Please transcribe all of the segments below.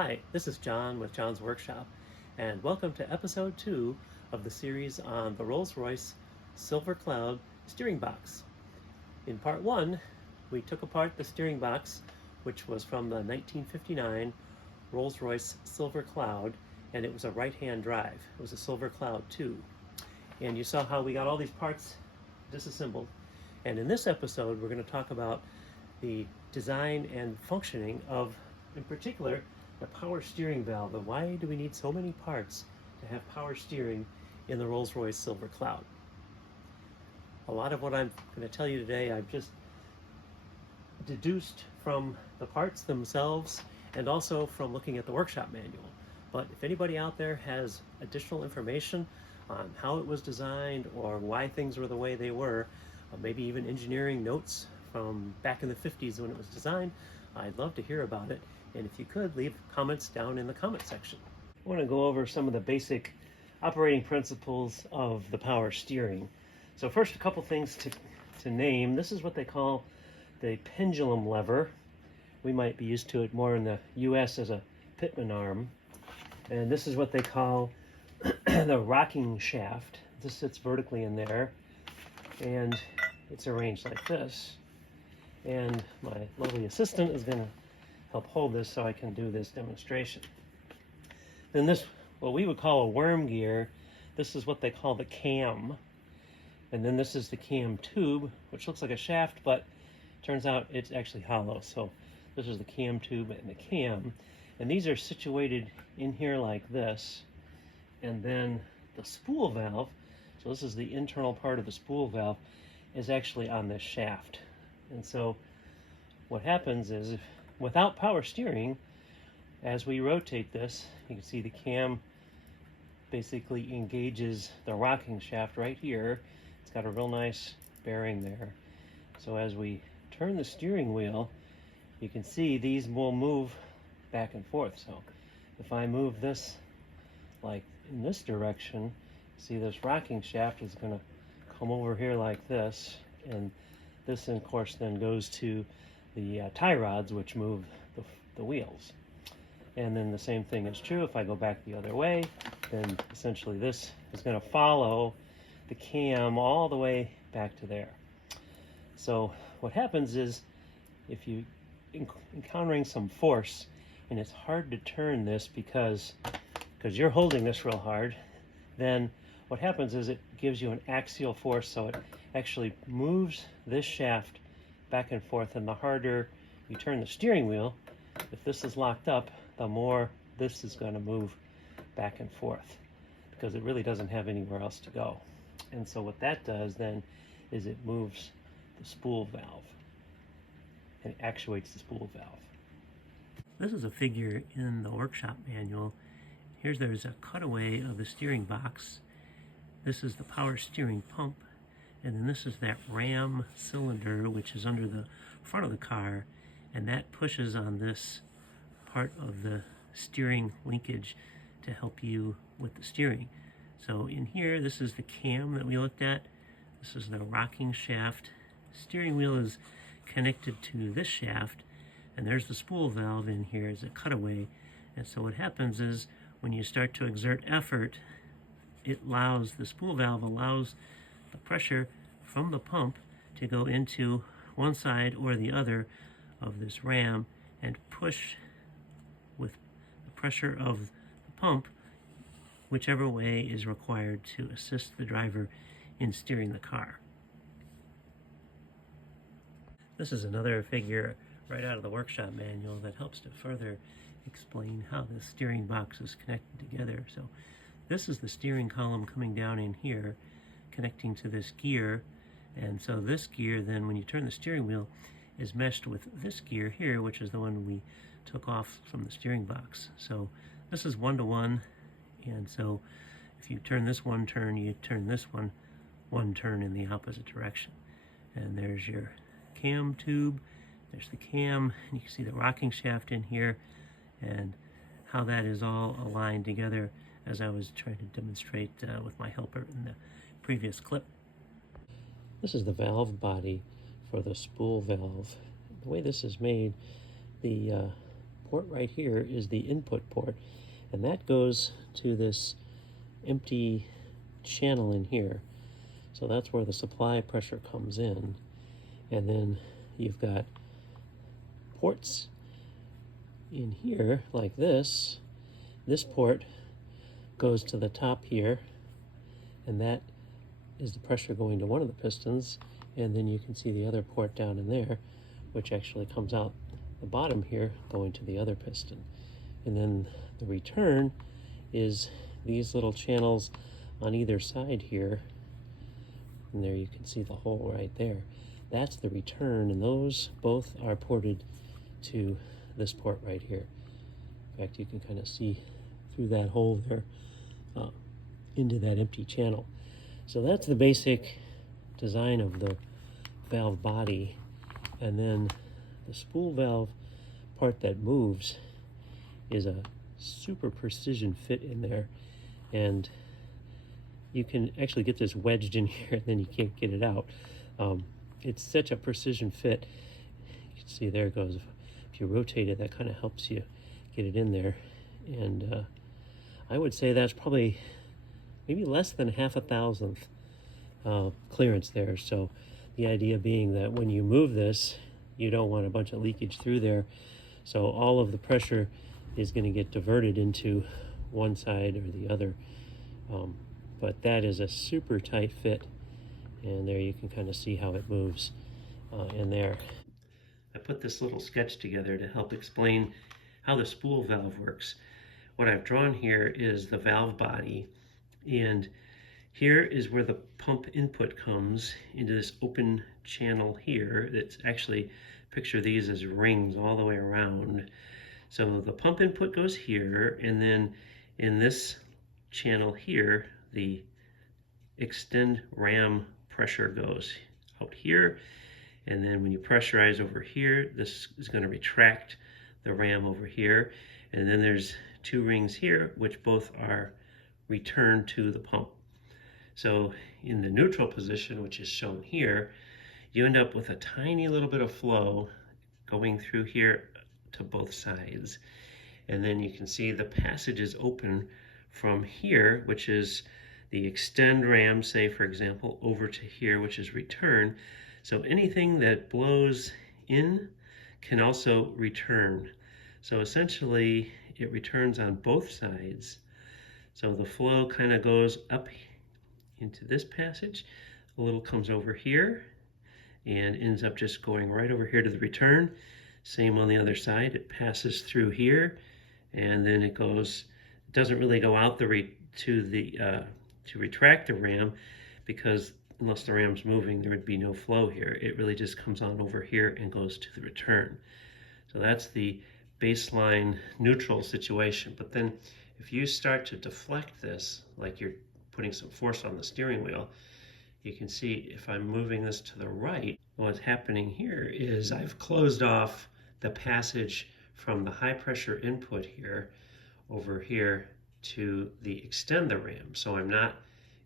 Hi, this is John with John's Workshop, and welcome to episode 2 of the series on the Rolls-Royce Silver Cloud steering box. In part 1, we took apart the steering box, which was from the 1959 Rolls-Royce Silver Cloud, and it was a right-hand drive. It was a Silver Cloud 2. And you saw how we got all these parts disassembled. And in this episode, we're going to talk about the design and functioning of, in particular, the power steering valve, and why do we need so many parts to have power steering in the Rolls-Royce Silver Cloud. A lot of what I'm going to tell you today I've just deduced from the parts themselves and also from looking at the workshop manual. But if anybody out there has additional information on how it was designed or why things were the way they were, or maybe even engineering notes from back in the 50s when it was designed, I'd love to hear about it. And if you could, leave comments down in the comment section. I want to go over some of the basic operating principles of the power steering. So first, a couple things to name. This is what they call the pendulum lever. We might be used to it more in the US as a pitman arm. And this is what they call the rocking shaft. This sits vertically in there, and it's arranged like this. And my lovely assistant is going to help hold this so I can do this demonstration. Then this, what we would call a worm gear, this is what they call the cam. And then this is the cam tube, which looks like a shaft, but turns out it's actually hollow. So this is the cam tube and the cam. And these are situated in here like this. And then the spool valve, so this is the internal part of the spool valve, is actually on this shaft. And so what happens is, without power steering, as we rotate this, you can see the cam basically engages the rocking shaft right here. It's got a real nice bearing there. So as we turn the steering wheel, you can see these will move back and forth. So if I move this like in this direction, see this rocking shaft is going to come over here like this, and this of course then goes to the tie rods, which move the wheels. And then the same thing is true if I go back the other way. Then essentially this is going to follow the cam all the way back to there. So what happens is, if you encountering some force and it's hard to turn this because you're holding this real hard, then what happens is it gives you an axial force, so it actually moves this shaft back and forth, and the harder you turn the steering wheel, if this is locked up, the more this is going to move back and forth, because it really doesn't have anywhere else to go. And so what that does then is it moves the spool valve and actuates the spool valve. This is a figure in the workshop manual. There's a cutaway of the steering box. This is the power steering pump. And then this is that ram cylinder, which is under the front of the car, and that pushes on this part of the steering linkage to help you with the steering. So in here, this is the cam that we looked at. This is the rocking shaft. Steering wheel is connected to this shaft, and there's the spool valve in here as a cutaway. And so what happens is, when you start to exert effort, the spool valve allows the pressure from the pump to go into one side or the other of this ram and push with the pressure of the pump whichever way is required to assist the driver in steering the car. This is another figure right out of the workshop manual that helps to further explain how the steering box is connected together. So this is the steering column coming down in here, connecting to this gear. And so this gear then, when you turn the steering wheel, is meshed with this gear here, which is the one we took off from the steering box. So this is 1-to-1, and so if you turn this one turn, you turn this one turn in the opposite direction. And there's your cam tube, there's the cam, and you can see the rocking shaft in here, and how that is all aligned together, as I was trying to demonstrate with my helper in the previous clip. This is the valve body for the spool valve. The way this is made, the port right here is the input port, and that goes to this empty channel in here. So that's where the supply pressure comes in. And then you've got ports in here like this. This port goes to the top here, and that is the pressure going to one of the pistons. And then you can see the other port down in there, which actually comes out the bottom here going to the other piston. And then the return is these little channels on either side here. And there you can see the hole right there. That's the return, and those both are ported to this port right here. In fact, you can kind of see through that hole there into that empty channel. So that's the basic design of the valve body. And then the spool valve part that moves is a super precision fit in there, and you can actually get this wedged in here and then you can't get it out. It's such a precision fit. You can see there it goes. If you rotate it, that kind of helps you get it in there. And I would say that's probably maybe less than 1/1000th clearance there. So the idea being that when you move this, you don't want a bunch of leakage through there. So all of the pressure is going to get diverted into one side or the other. But that is a super tight fit, and there you can kind of see how it moves in there. I put this little sketch together to help explain how the spool valve works. What I've drawn here is the valve body, and here is where the pump input comes into this open channel here. It's actually, picture these as rings all the way around. So the pump input goes here, and then in this channel here, the extend ram pressure goes out here, and then when you pressurize over here, this is going to retract the ram over here, and then there's two rings here which both are returned to the pump. So in the neutral position, which is shown here, you end up with a tiny little bit of flow going through here to both sides, and then you can see the passage is open from here, which is the extend ram, say for example, over to here, which is return. So anything that blows in can also return. So essentially it returns on both sides. So the flow kind of goes up into this passage, a little comes over here and ends up just going right over here to the return. Same on the other side, it passes through here, and then it goes, it doesn't really go out to retract the ram, because unless the ram's moving, there would be no flow here. It really just comes on over here and goes to the return. So that's the baseline neutral situation. But then if you start to deflect this, like you're putting some force on the steering wheel, you can see if I'm moving this to the right, what's happening here is I've closed off the passage from the high pressure input here over here to the extend the ram. So I'm not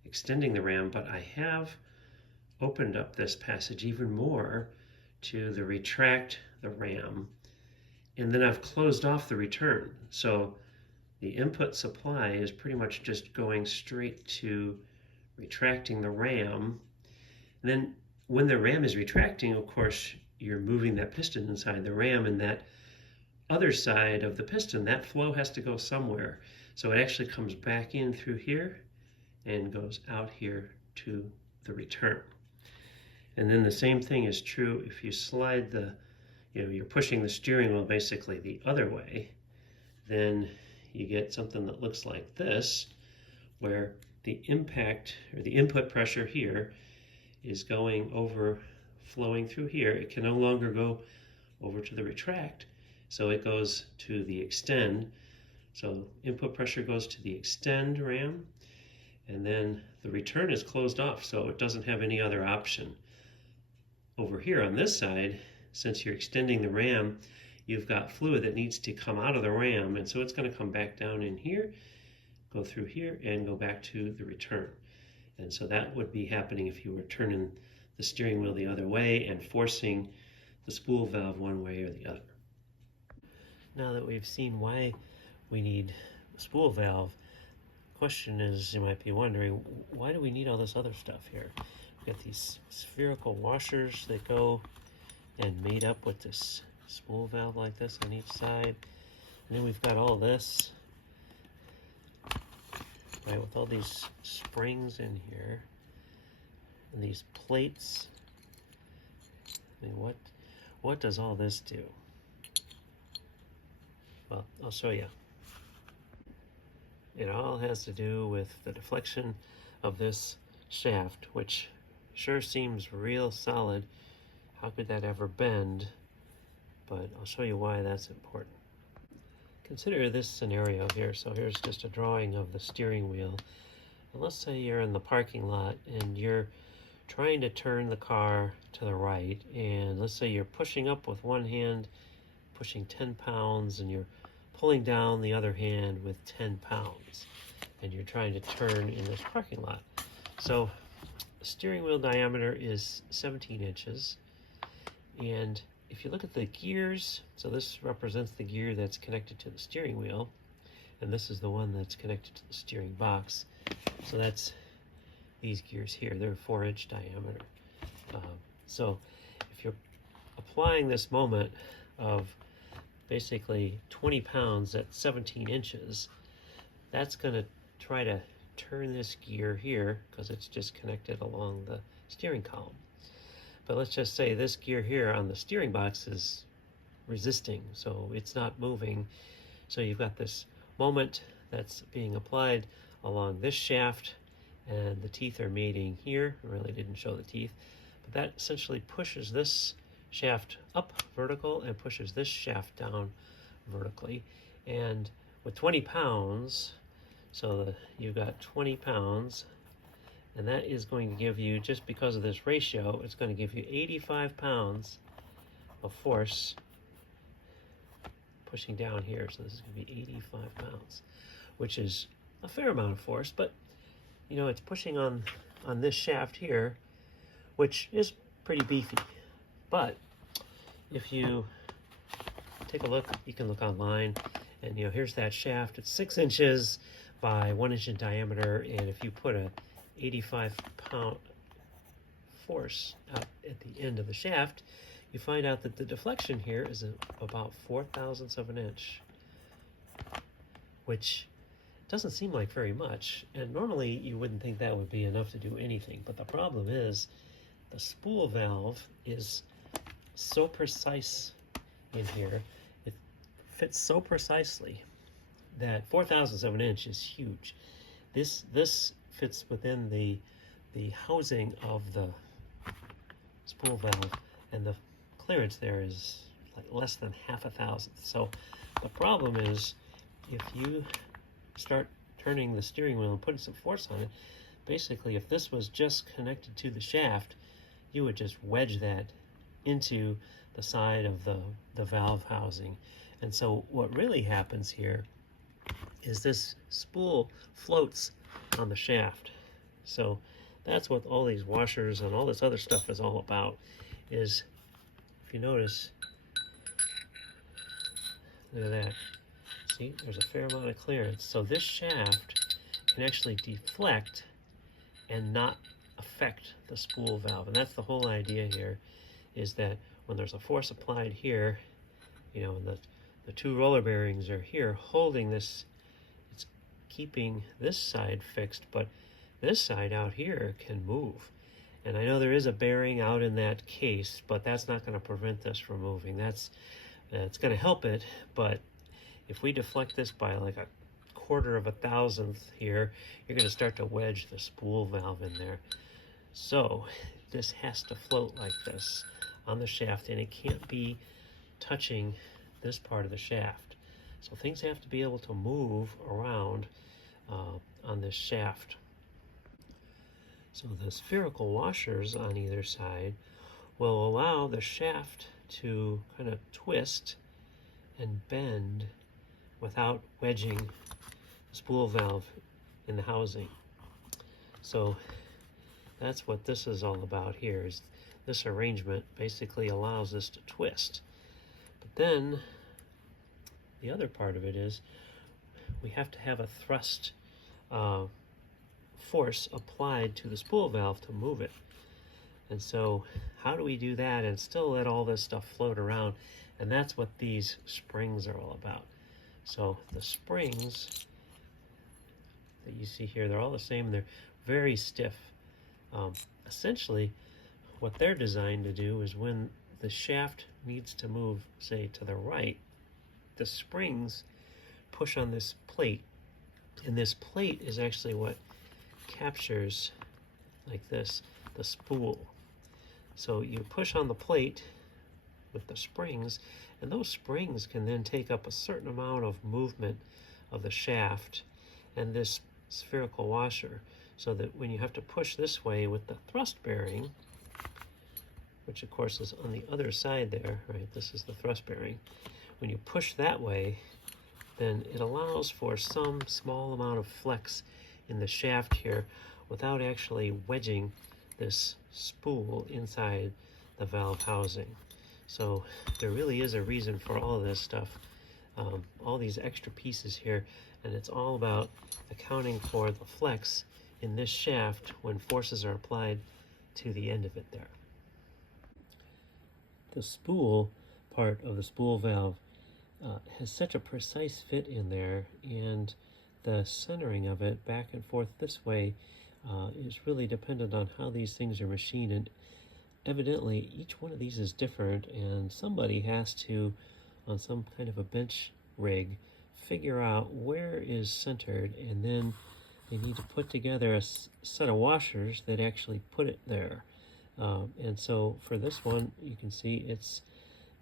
extending the ram, but I have opened up this passage even more to the retract the ram, and then I've closed off the return. So the input supply is pretty much just going straight to retracting the ram. And then when the ram is retracting, of course, you're moving that piston inside the ram, and that other side of the piston, that flow has to go somewhere. So it actually comes back in through here and goes out here to the return. And then the same thing is true if you slide the, you're pushing the steering wheel basically the other way, then you get something that looks like this, where the impact or the input pressure here is going over, flowing through here. It can no longer go over to the retract, so it goes to the extend. So input pressure goes to the extend ram, and then the return is closed off, so it doesn't have any other option. Over here on this side, since you're extending the ram, you've got fluid that needs to come out of the ram, and so it's going to come back down in here, go through here, and go back to the return. And so that would be happening if you were turning the steering wheel the other way and forcing the spool valve one way or the other. now that we've seen why we need a spool valve, question is, you might be wondering, why do we need all this other stuff here? We've got these spherical washers that go and made up with this spool valve like this on each side. And then we've got all this, right, with all these springs in here and these plates. I mean, what does all this do? Well, I'll show you. It all has to do with the deflection of this shaft, which sure seems real solid. How could that ever bend? But I'll show you why that's important. Consider this scenario here. So here's just a drawing of the steering wheel. And let's say you're in the parking lot and you're trying to turn the car to the right, and let's say you're pushing up with one hand, pushing 10 pounds, and you're pulling down the other hand with 10 pounds, and you're trying to turn in this parking lot. So the steering wheel diameter is 17 inches, and if you look at the gears, so this represents the gear that's connected to the steering wheel, and this is the one that's connected to the steering box. So that's these gears here. They're 4-inch diameter. So if you're applying this moment of basically 20 pounds at 17 inches, that's going to try to turn this gear here because it's just connected along the steering column. But let's just say this gear here on the steering box is resisting, so it's not moving. So you've got this moment that's being applied along this shaft, and the teeth are mating here. I really didn't show the teeth, but that essentially pushes this shaft up vertical and pushes this shaft down vertically. And with 20 pounds, so you've got 20 pounds, and that is going to give you, just because of this ratio, it's going to give you 85 pounds of force pushing down here. So this is going to be 85 pounds, which is a fair amount of force, but you know, it's pushing on this shaft here, which is pretty beefy. But if you take a look, you can look online, and you know, here's that shaft. It's 6 inches by 1 inch in diameter, and if you put a 85-pound force out at the end of the shaft, you find out that the deflection here is about 4/1000ths of an inch, which doesn't seem like very much, and normally you wouldn't think that would be enough to do anything. But the problem is the spool valve is so precise in here, it fits so precisely that 4/1000ths of an inch is huge. This fits within the housing of the spool valve, and the clearance there is like less than 0.5 thousandth. So the problem is, if you start turning the steering wheel and putting some force on it, basically if this was just connected to the shaft, you would just wedge that into the side of the valve housing. And so what really happens here is this spool floats on the shaft. So that's what all these washers and all this other stuff is all about. Is, if you notice, look at that. See, there's a fair amount of clearance. So this shaft can actually deflect and not affect the spool valve. And that's the whole idea here, is that when there's a force applied here, you know, and the two roller bearings are here holding this, it's keeping this side fixed, but this side out here can move. And I know there is a bearing out in that case, but that's not going to prevent this from moving. It's going to help it, but if we deflect this by like 1/4 here, you're going to start to wedge the spool valve in there. So this has to float like this on the shaft, and it can't be touching this part of the shaft. So things have to be able to move around on this shaft. So the spherical washers on either side will allow the shaft to kind of twist and bend without wedging the spool valve in the housing. So that's what this is all about here, is this arrangement basically allows this to twist. But then the other part of it is we have to have a thrust force applied to the spool valve to move it. And so how do we do that and still let all this stuff float around? And that's what these springs are all about. So the springs that you see here, they're all the same. They're very stiff. Essentially, what they're designed to do is when the shaft needs to move, say, to the right, the springs push on this plate, and this plate is actually what captures, like this, the spool. So you push on the plate with the springs, and those springs can then take up a certain amount of movement of the shaft and this spherical washer, so that when you have to push this way with the thrust bearing, which of course is on the other side there, right? This is the thrust bearing. When you push that way, then it allows for some small amount of flex in the shaft here without actually wedging this spool inside the valve housing. So there really is a reason for all of this stuff, all these extra pieces here, and it's all about accounting for the flex in this shaft when forces are applied to the end of it there. The spool part of the spool valve has such a precise fit in there, and the centering of it back and forth this way is really dependent on how these things are machined. And evidently each one of these is different, and somebody has to, on some kind of a bench rig, figure out where is centered, and then they need to put together a set of washers that actually put it there. And so for this one, you can see it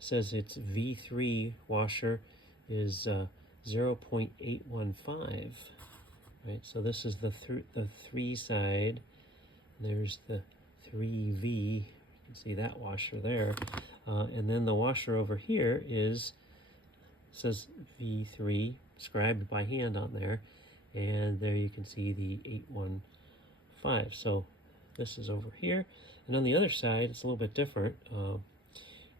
says its V3 washer is 0.815, right? So this is the 3 side. There's the 3V. You can see that washer there. And then the washer over here says V3, scribed by hand on there. And there you can see the 815. So this is over here. And on the other side, it's a little bit different.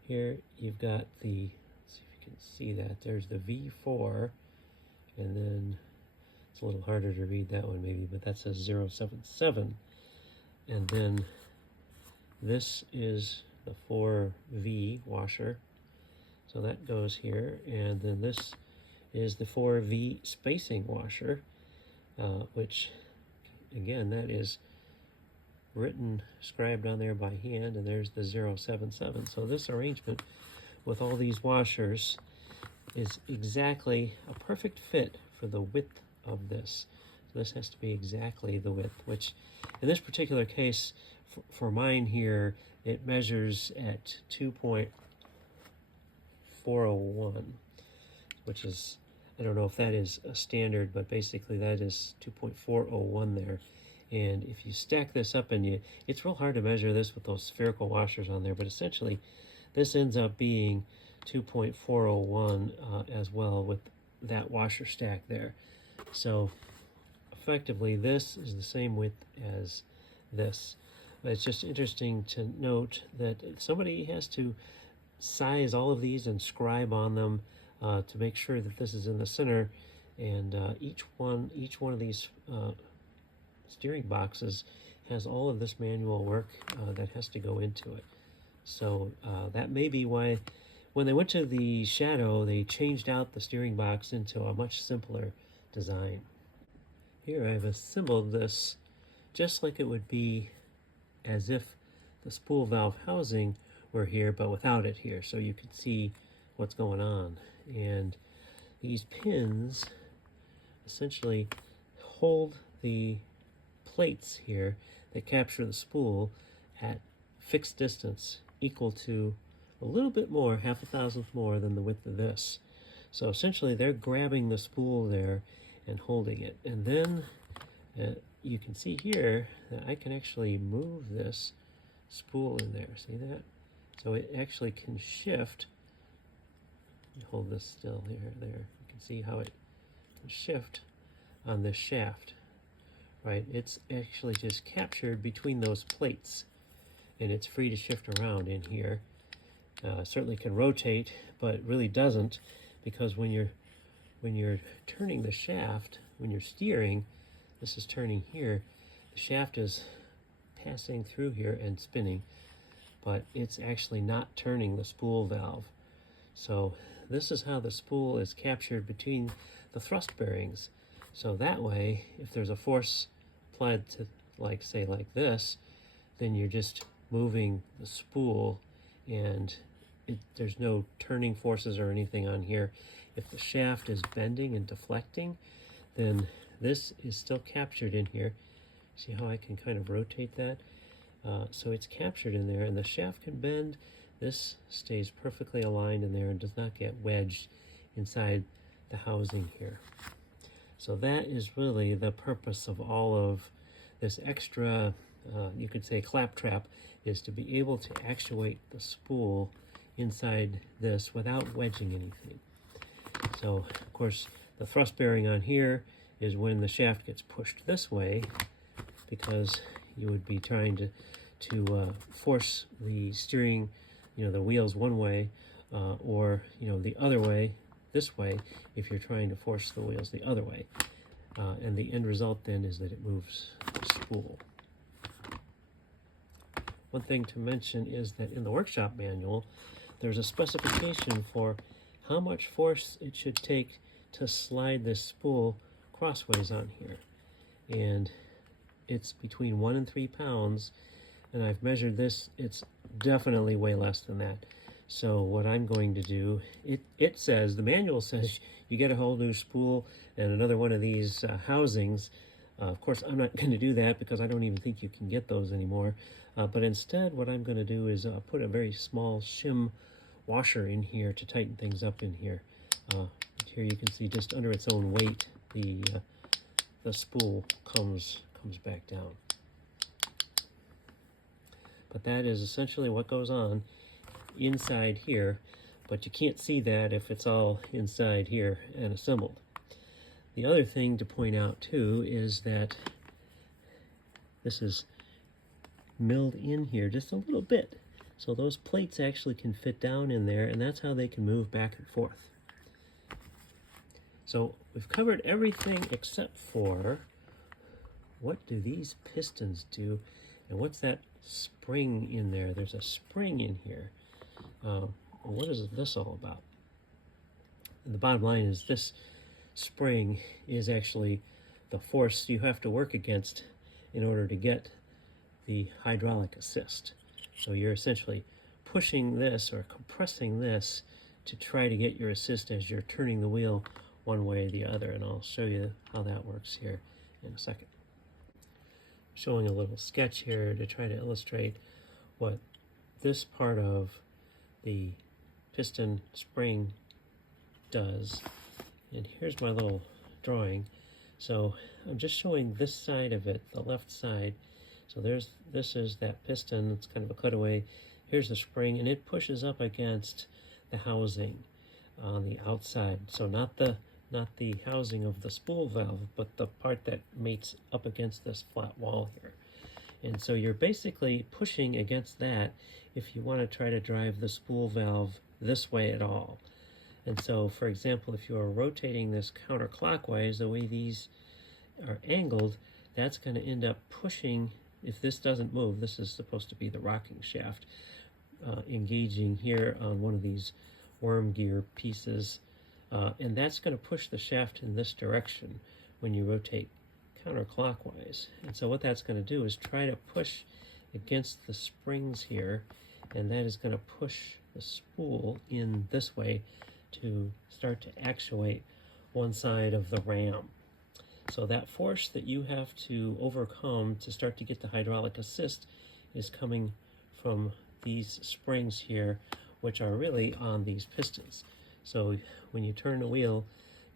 Here you've got the, let's see if you can see that, there's the V4, and then it's a little harder to read that one maybe, but that says 077. And then this is the 4V washer, so that goes here. And then this is the 4V spacing washer, which again, that is written, scribed on there by hand, and there's the 077. So this arrangement with all these washers is exactly a perfect fit for the width of this. So this has to be exactly the width, which in this particular case, for mine here, it measures at 2.401, which is, I don't know if that is a standard, but basically that is 2.401 there. And if you stack this up, and it's real hard to measure this with those spherical washers on there, but essentially this ends up being 2.401 as well with that washer stack there. So effectively this is the same width as this. But it's just interesting to note that somebody has to size all of these and scribe on them to make sure that this is in the center, and each one of these steering boxes has all of this manual work that has to go into it. So that may be why when they went to the Shadow, they changed out the steering box into a much simpler design. Here I've assembled this just like it would be as if the spool valve housing were here, but without it here, so you can see what's going on. And these pins essentially hold the plates here that capture the spool at fixed distance equal to a little bit more, 0.5 more than the width of this. So essentially they're grabbing the spool there and holding it. And then you can see here that I can actually move this spool in there. See that? So it actually can shift. Hold this still here, there. You can see how it can shift on this shaft. Right, it's actually just captured between those plates, and it's free to shift around in here. Certainly can rotate, but really doesn't, because when you're when you're turning the shaft, when you're steering, this is turning here, the shaft is passing through here and spinning, but it's actually not turning the spool valve. So this is how the spool is captured between the thrust bearings. So that way, if there's a force applied to, like, say, like this, then you're just moving the spool, and there's no turning forces or anything on here. If the shaft is bending and deflecting, then this is still captured in here. See how I can kind of rotate that? So it's captured in there, and the shaft can bend. This stays perfectly aligned in there and does not get wedged inside the housing here. So that is really the purpose of all of this extra, you could say, claptrap, is to be able to actuate the spool inside this without wedging anything. So, of course, the thrust bearing on here is when the shaft gets pushed this way, because you would be trying to force the steering, the wheels one way, or the other way, this way, if you're trying to force the wheels the other way. And the end result then is that it moves the spool. One thing to mention is that in the workshop manual, there's a specification for how much force it should take to slide this spool crossways on here. And it's between 1 and 3 pounds, and I've measured this. It's definitely way less than that. So what I'm going to do, it says, the manual says, you get a whole new spool and another one of these housings. Of course, I'm not going to do that because I don't even think you can get those anymore. But instead, what I'm going to do is put a very small shim washer in here to tighten things up in here. Here you can see just under its own weight, the spool comes back down. But that is essentially what goes on inside here, but you can't see that if it's all inside here and assembled. The other thing to point out too is that this is milled in here just a little bit, so those plates actually can fit down in there, and that's how they can move back and forth. So we've covered everything except for, what do these pistons do, and what's that spring in there? There's a spring in here. What is this all about? And the bottom line is, this spring is actually the force you have to work against in order to get the hydraulic assist. So you're essentially pushing this or compressing this to try to get your assist as you're turning the wheel one way or the other, and I'll show you how that works here in a second. Showing a little sketch here to try to illustrate what this part of the piston spring does. And here's my little drawing. So I'm just showing this side of it, the left side. So this is that piston. It's kind of a cutaway. Here's the spring, and it pushes up against the housing on the outside. So not the housing of the spool valve, but the part that mates up against this flat wall here. And so you're basically pushing against that if you want to try to drive the spool valve this way at all. And so, for example, if you are rotating this counterclockwise, the way these are angled, that's going to end up pushing. If this doesn't move, this is supposed to be the rocking shaft, engaging here on one of these worm gear pieces, and that's going to push the shaft in this direction when you rotate counterclockwise. And so what that's going to do is try to push against the springs here, and that is going to push the spool in this way to start to actuate one side of the ram. So that force that you have to overcome to start to get the hydraulic assist is coming from these springs here, which are really on these pistons. So when you turn the wheel,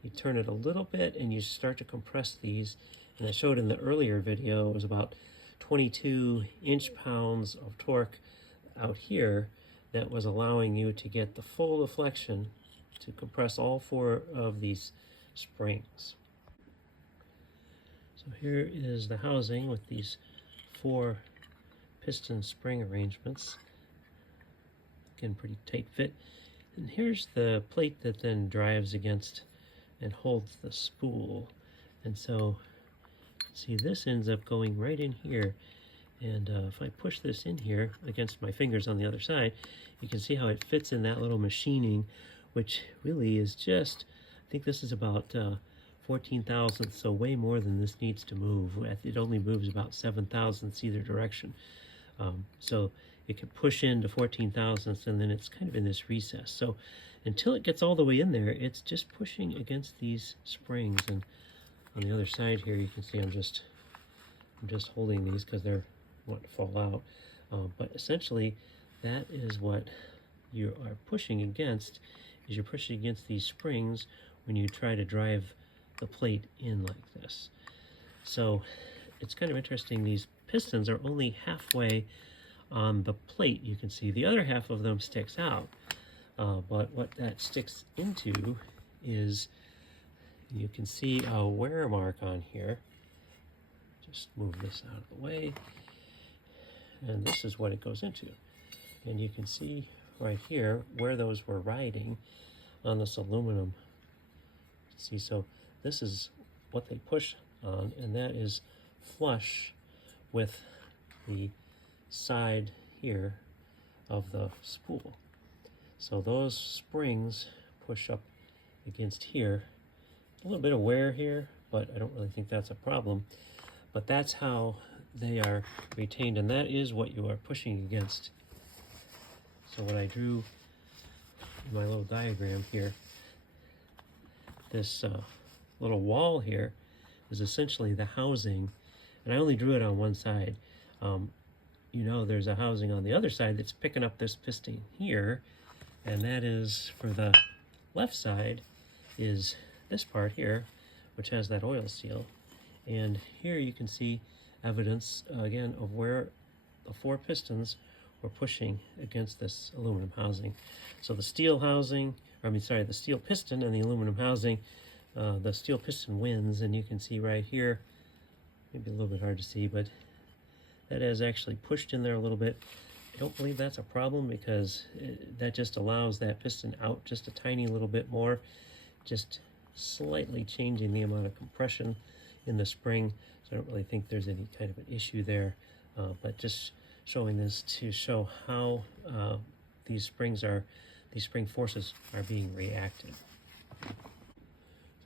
you turn it a little bit and you start to compress these. And I showed in the earlier video, it was about 22 inch-pounds of torque out here that was allowing you to get the full deflection to compress all 4 of these springs. So here is the housing with these 4 piston spring arrangements. Again, pretty tight fit. And here's the plate that then drives against and holds the spool. And so, see, this ends up going right in here. And if I push this in here against my fingers on the other side, you can see how it fits in that little machining, which really is just, I think this is about 14 thousandths, so way more than this needs to move. It only moves about 7 thousandths either direction. So it can push into 14 thousandths, and then it's kind of in this recess. So until it gets all the way in there, it's just pushing against these springs. And on the other side here, you can see I'm just holding these because they're want to fall out. But essentially, that is what you are pushing against, is you're pushing against these springs when you try to drive the plate in like this. So it's kind of interesting, these pistons are only halfway on the plate. You can see the other half of them sticks out, but what that sticks into is, you can see a wear mark on here. Just move this out of the way, and this is what it goes into. And you can see right here where those were riding on this aluminum. See, so this is what they push on, and that is flush with the side here of the spool. So those springs push up against here. A little bit of wear here, but I don't really think that's a problem. But that's how they are retained, and that is what you are pushing against. So what I drew in my little diagram here, this little wall here is essentially the housing, and I only drew it on one side. You know, there's a housing on the other side that's picking up this piston here, and that is, for the left side, is this part here, which has that oil seal. And here you can see evidence, again, of where the 4 pistons were pushing against this aluminum housing. So the steel housing, the steel piston and the aluminum housing, the steel piston wins, and you can see right here, maybe a little bit hard to see, but that has actually pushed in there a little bit. I don't believe that's a problem, because that just allows that piston out just a tiny little bit more, just slightly changing the amount of compression in the spring. So I don't really think there's any kind of an issue there, but just showing this to show how these spring forces are being reacted. So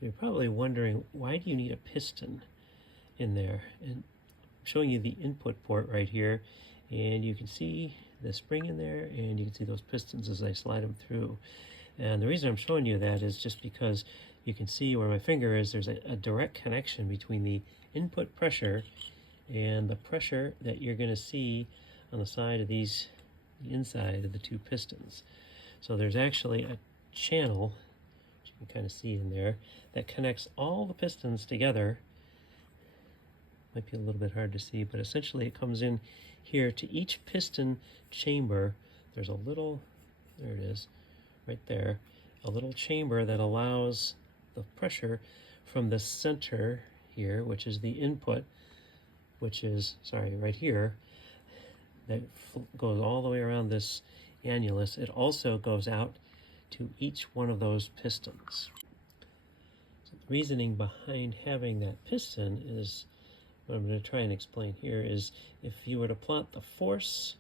you're probably wondering, why do you need a piston in there? And I'm showing you the input port right here, and you can see the spring in there, and you can see those pistons as I slide them through. And the reason I'm showing you that is just because you can see where my finger is, there's a direct connection between the input pressure and the pressure that you're going to see on the side of these, the inside of the 2 pistons. So there's actually a channel, which you can kind of see in there, that connects all the pistons together. Might be a little bit hard to see, but essentially it comes in here to each piston chamber. There's a little, there it is, right there, a little chamber that allows the pressure from the center here, which is the input, which is, right here, that goes all the way around this annulus. It also goes out to each one of those pistons. So the reasoning behind having that piston is, what I'm going to try and explain here, is if you were to plot the force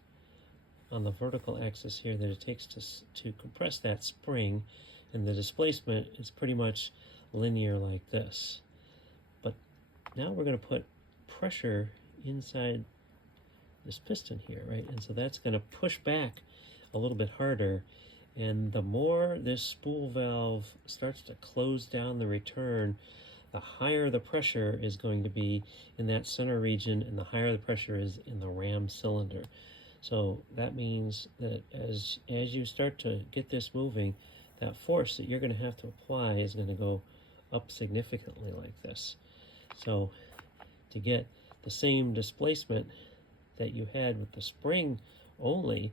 on the vertical axis here that it takes to compress that spring, and the displacement is pretty much linear like this. But now we're going to put pressure inside this piston here, right? And so that's going to push back a little bit harder, and the more this spool valve starts to close down the return, the higher the pressure is going to be in that center region, and the higher the pressure is in the ram cylinder. So that means that as you start to get this moving, that force that you're going to have to apply is going to go up significantly like this. So to get the same displacement that you had with the spring only,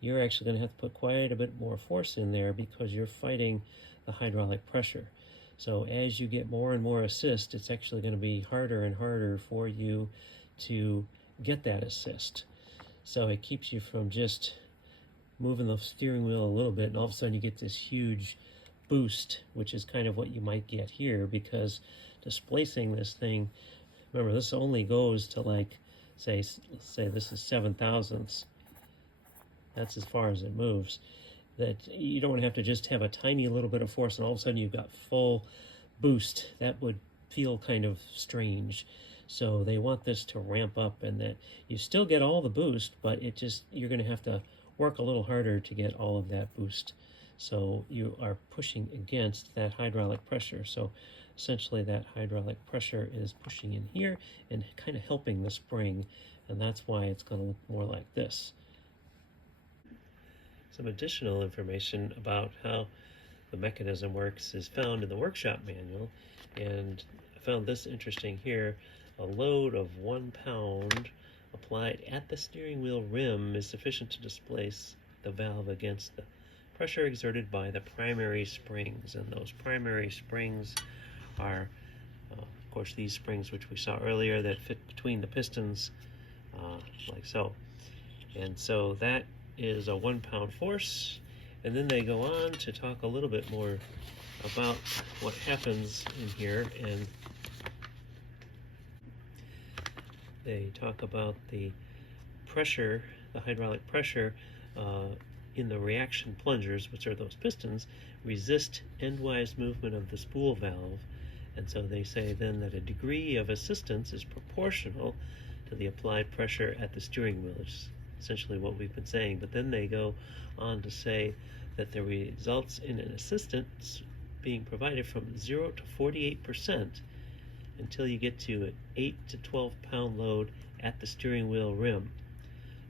you're actually going to have to put quite a bit more force in there, because you're fighting the hydraulic pressure. So as you get more and more assist, it's actually going to be harder and harder for you to get that assist. So it keeps you from just moving the steering wheel a little bit, and all of a sudden you get this huge boost, which is kind of what you might get here, because displacing this thing, remember this only goes to like, say this is 7 thousandths. That's as far as it moves. That you don't have to just have a tiny little bit of force and all of a sudden you've got full boost. That would feel kind of strange. So they want this to ramp up, and that you still get all the boost, but it just, you're going to have to work a little harder to get all of that boost. So you are pushing against that hydraulic pressure. So essentially that hydraulic pressure is pushing in here and kind of helping the spring, and that's why it's going to look more like this. Some additional information about how the mechanism works is found in the workshop manual, and I found this interesting here. A load of 1 pound applied at the steering wheel rim is sufficient to displace the valve against the pressure exerted by the primary springs, and those primary springs are of course these springs which we saw earlier that fit between the pistons like so. And so that is a 1 pound force, and then they go on to talk a little bit more about what happens in here, and they talk about the pressure, the hydraulic pressure in the reaction plungers, which are those pistons, resist endwise movement of the spool valve, and so they say then that a degree of assistance is proportional to the applied pressure at the steering wheel, which is essentially what we've been saying. But then they go on to say that the results in an assistance being provided from 0 to 48% until you get to an 8 to 12 pound load at the steering wheel rim.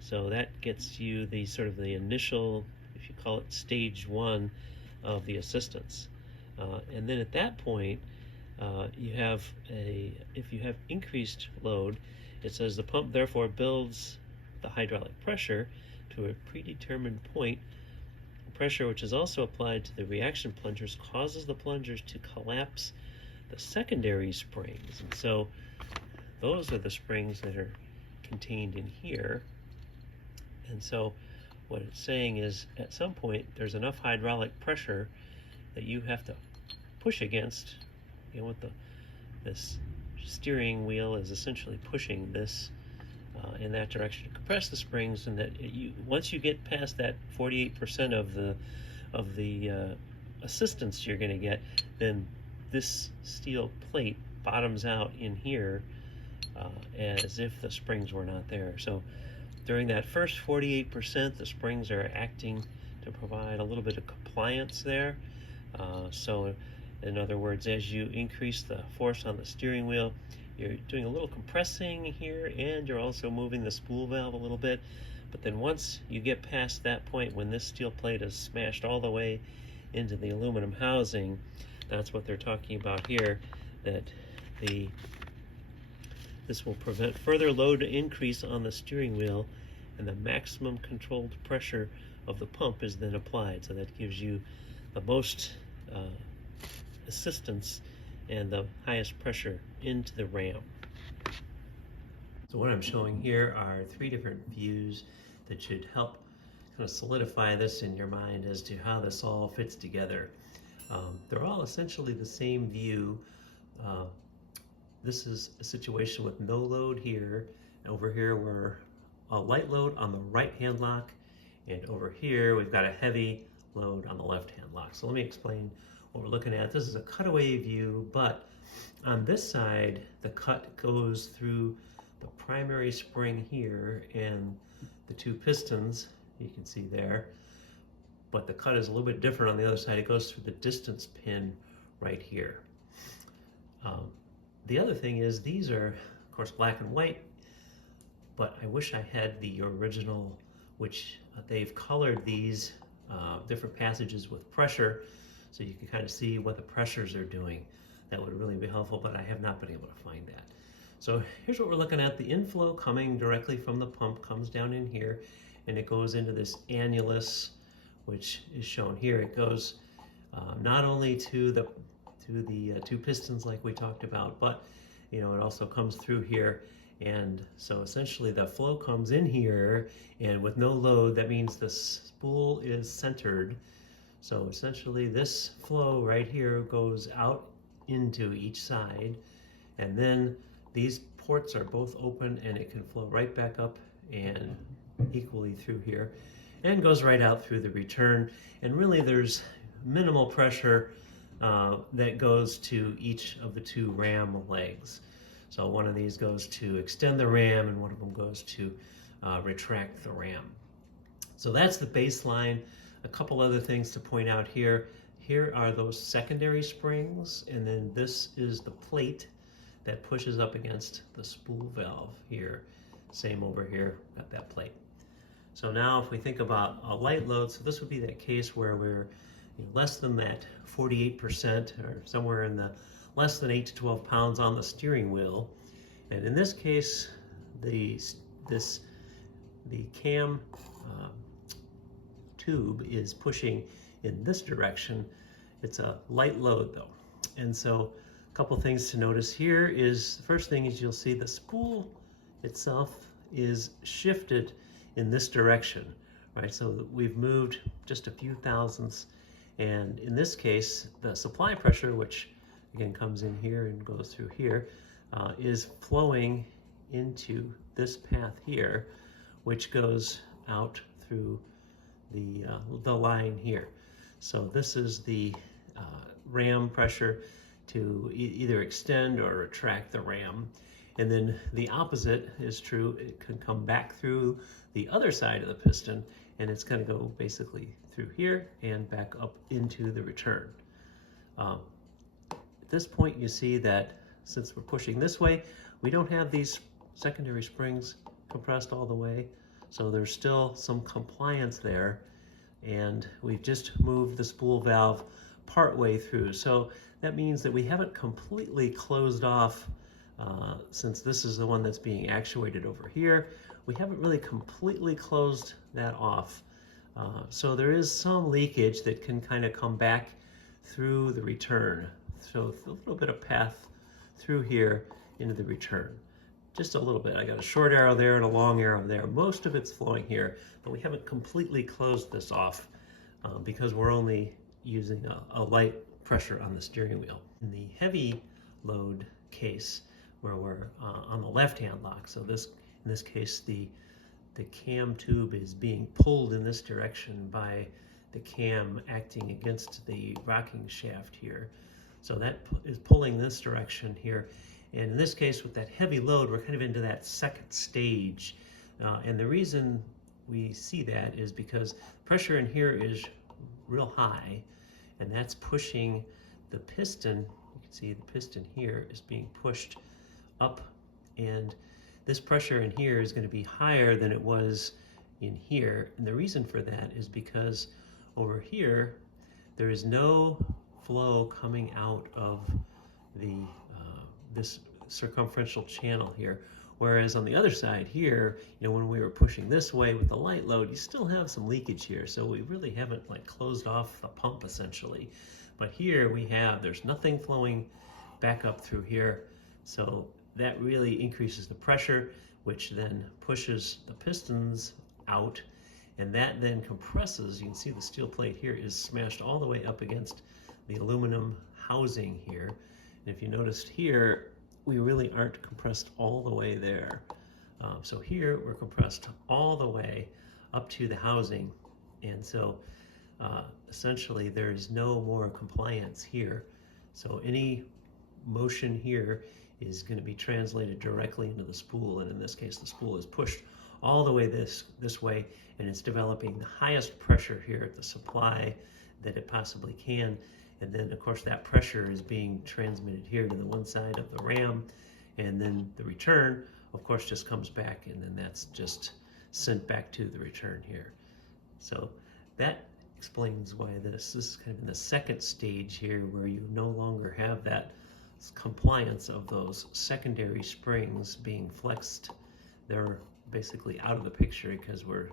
So that gets you the sort of the initial, if you call it stage 1 of the assistance. And then at that point, you have if you have increased load, it says the pump therefore builds the hydraulic pressure to a predetermined point. Pressure which is also applied to the reaction plungers causes the plungers to collapse the secondary springs, and so those are the springs that are contained in here. And so what it's saying is at some point there's enough hydraulic pressure that you have to push against, you know, with this steering wheel is essentially pushing this in that direction to compress the springs, and that once you get past that 48% of the assistance you're going to get, then this steel plate bottoms out in here as if the springs were not there. So during that first 48%, the springs are acting to provide a little bit of compliance there. So in other words, as you increase the force on the steering wheel, you're doing a little compressing here, and you're also moving the spool valve a little bit. But then once you get past that point, when this steel plate is smashed all the way into the aluminum housing, that's what they're talking about here, that this will prevent further load increase on the steering wheel, and the maximum controlled pressure of the pump is then applied. So that gives you the most assistance and the highest pressure into the ram. So what I'm showing here are 3 different views that should help kind of solidify this in your mind as to how this all fits together. They're all essentially the same view. This is a situation with no load here. Over here we're a light load on the right hand lock, and over here we've got a heavy load on the left hand lock. So let me explain what we're looking at. This is a cutaway view, but on this side the cut goes through the primary spring here and the 2 pistons you can see there, but the cut is a little bit different on the other side. It goes through the distance pin right here. The other thing is these are of course black and white, but I wish I had the original, which they've colored these different passages with pressure, so you can kind of see what the pressures are doing. That would really be helpful, but I have not been able to find that. So here's what we're looking at. The inflow coming directly from the pump comes down in here, and it goes into this annulus, which is shown here. It goes not only to the 2 pistons like we talked about, but it also comes through here. And so essentially the flow comes in here, and with no load, that means the spool is centered. So essentially this flow right here goes out into each side, and then these ports are both open and it can flow right back up and equally through here and goes right out through the return. And really there's minimal pressure that goes to each of the two ram legs. So one of these goes to extend the ram and one of them goes to retract the ram. So that's the baseline. A couple other things to point out here. Here are those secondary springs, and then this is the plate that pushes up against the spool valve here. Same over here, got that plate. So now if we think about a light load, so this would be that case where we're less than that 48%, or somewhere in the less than 8 to 12 pounds on the steering wheel. And in this case, the cam tube is pushing in this direction. It's a light load though. And so a couple things to notice here is, the first thing is you'll see the spool itself is shifted in this direction, right? So we've moved just a few thousandths. And in this case, the supply pressure, which again comes in here and goes through here, is flowing into this path here, which goes out through the line here. So this is the ram pressure to either extend or retract the ram. And then the opposite is true. It can come back through the other side of the piston, and it's going to go basically through here and back up into the return. At this point, you see that since we're pushing this way, we don't have these secondary springs compressed all the way, so there's still some compliance there, and we've just moved the spool valve part way through. So that means that we haven't completely closed off, since this is the one that's being actuated over here, we haven't really completely closed that off. So there is some leakage that can kind of come back through the return. So a little bit of path through here into the return. Just a little bit. I got a short arrow there and a long arrow there. Most of it's flowing here, but we haven't completely closed this off because we're only using a light pressure on the steering wheel. In the heavy load case, where we're on the left-hand lock, so in this case the cam tube is being pulled in this direction by the cam acting against the rocking shaft here. So that is pulling this direction here. And in this case, with that heavy load, we're kind of into that second stage. And the reason we see that is because pressure in here is real high, and that's pushing the piston. You can see the piston here is being pushed up, and this pressure in here is going to be higher than it was in here. And the reason for that is because over here, there is no flow coming out of the this circumferential channel here. Whereas on the other side here, when we were pushing this way with the light load, you still have some leakage here. So we really haven't closed off the pump essentially. But here there's nothing flowing back up through here. So that really increases the pressure, which then pushes the pistons out, and that then compresses. You can see the steel plate here is smashed all the way up against the aluminum housing here. And if you noticed here, we really aren't compressed all the way there. So here we're compressed all the way up to the housing, and so essentially there's no more compliance here. So any motion here is going to be translated directly into the spool, and in this case the spool is pushed all the way this way, and it's developing the highest pressure here at the supply that it possibly can. And then of course that pressure is being transmitted here to the one side of the ram, and then the return of course just comes back, and then that's just sent back to the return here. So that explains why this is kind of in the second stage here, where you no longer have that compliance of those secondary springs being flexed. They're basically out of the picture because we're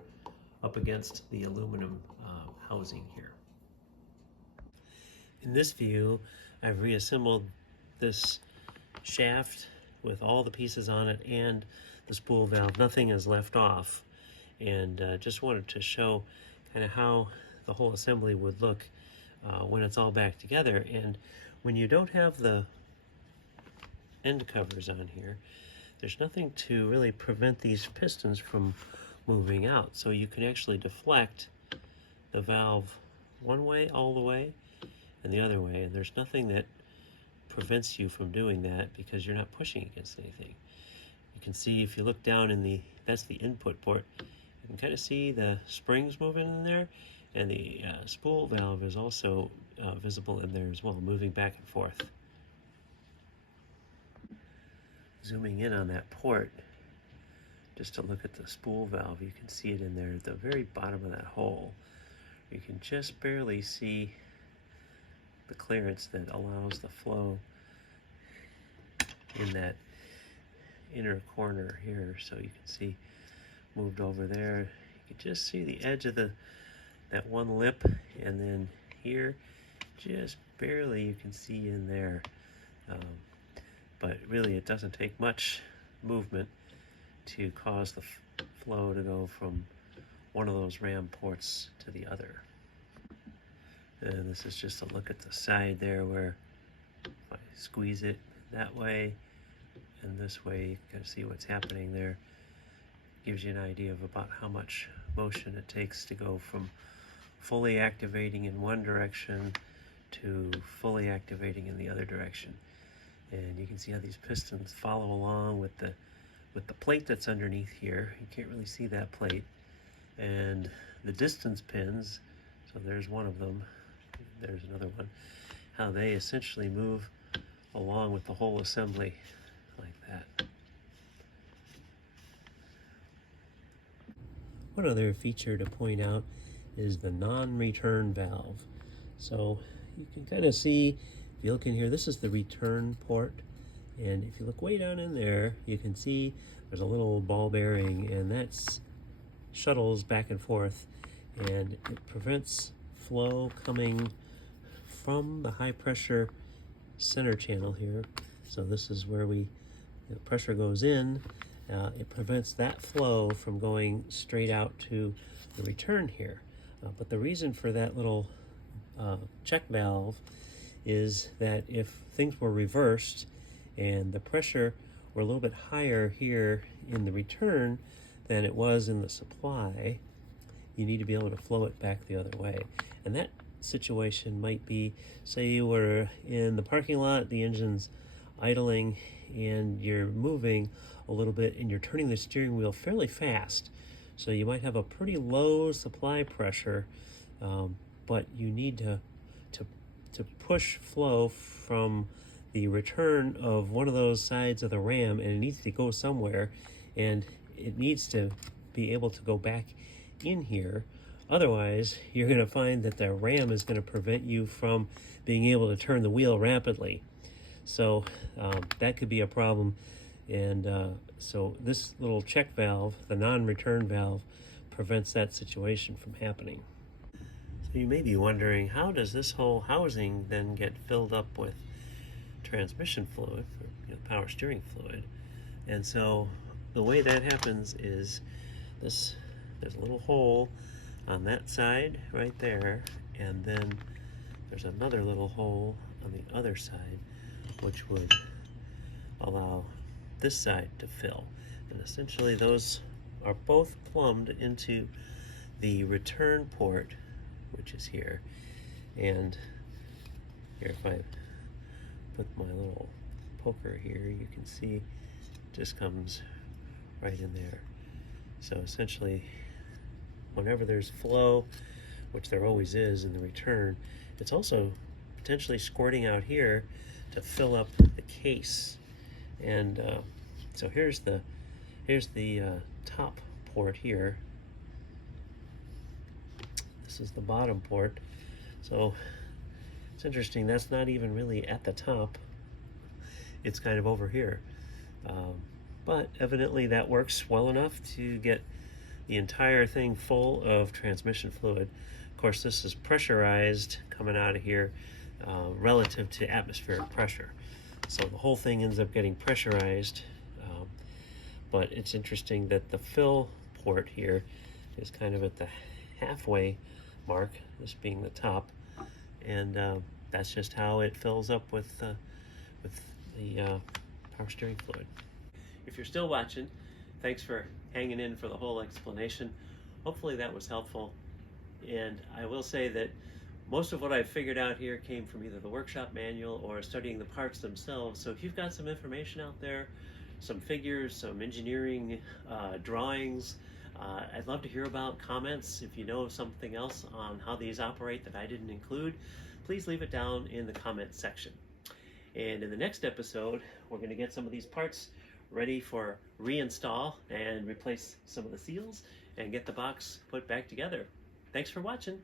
up against the aluminum housing here. In this view, I've reassembled this shaft with all the pieces on it and the spool valve. Nothing is left off, and just wanted to show kind of how the whole assembly would look when it's all back together. And when you don't have the end covers on here, there's nothing to really prevent these pistons from moving out. So you can actually deflect the valve one way all the way and the other way, and there's nothing that prevents you from doing that because you're not pushing against anything. You can see if you look down in the, that's the input port, you can kind of see the springs moving in there, and the spool valve is also visible in there as well, moving back and forth. Zooming in on that port, just to look at the spool valve, you can see it in there at the very bottom of that hole. You can just barely see the clearance that allows the flow in that inner corner here. So you can see moved over there, you can just see the edge of that one lip, and then here just barely you can see in there. But really it doesn't take much movement to cause the flow to go from one of those ram ports to the other. And this is just a look at the side there, where if I squeeze it that way and this way, you can see what's happening there. Gives you an idea of about how much motion it takes to go from fully activating in one direction to fully activating in the other direction. And you can see how these pistons follow along with the plate that's underneath here. You can't really see that plate. And the distance pins, so there's one of them, there's another one, how they essentially move along with the whole assembly like that. One other feature to point out is the non-return valve. So you can kind of see, if you look in here, this is the return port, and if you look way down in there, you can see there's a little ball bearing, and that's shuttles back and forth, and it prevents flow coming from the high pressure center channel here. So this is where the pressure goes in. It prevents that flow from going straight out to the return here. But the reason for that little check valve is that if things were reversed and the pressure were a little bit higher here in the return than it was in the supply, you need to be able to flow it back the other way. And that situation might be, say you were in the parking lot, the engine's idling, and you're moving a little bit and you're turning the steering wheel fairly fast. So you might have a pretty low supply pressure, but you need to push flow from the return of one of those sides of the ram, and it needs to go somewhere, and it needs to be able to go back in here. Otherwise, you're going to find that the ram is going to prevent you from being able to turn the wheel rapidly. So that could be a problem. And so this little check valve, the non-return valve, prevents that situation from happening. So you may be wondering, how does this whole housing then get filled up with transmission fluid, or power steering fluid? And so the way that happens is there's a little hole on that side right there, and then there's another little hole on the other side, which would allow this side to fill. And essentially those are both plumbed into the return port, which is here. And here, if I put my little poker here, you can see it just comes right in there. So essentially, whenever there's flow, which there always is in the return, it's also potentially squirting out here to fill up the case. And so here's the top port here. This is the bottom port. So it's interesting, that's not even really at the top. It's kind of over here. But evidently that works well enough to get the entire thing full of transmission fluid. Of course, this is pressurized coming out of here relative to atmospheric pressure. So the whole thing ends up getting pressurized. But it's interesting that the fill port here is kind of at the halfway mark, this being the top, and that's just how it fills up with the power steering fluid. If you're still watching, thanks for hanging in for the whole explanation. Hopefully that was helpful. And I will say that most of what I've figured out here came from either the workshop manual or studying the parts themselves. So if you've got some information out there, some figures, some engineering drawings, I'd love to hear about comments. If you know something else on how these operate that I didn't include, please leave it down in the comments section. And in the next episode, we're going to get some of these parts ready for reinstall and replace some of the seals and get the box put back together. Thanks for watching.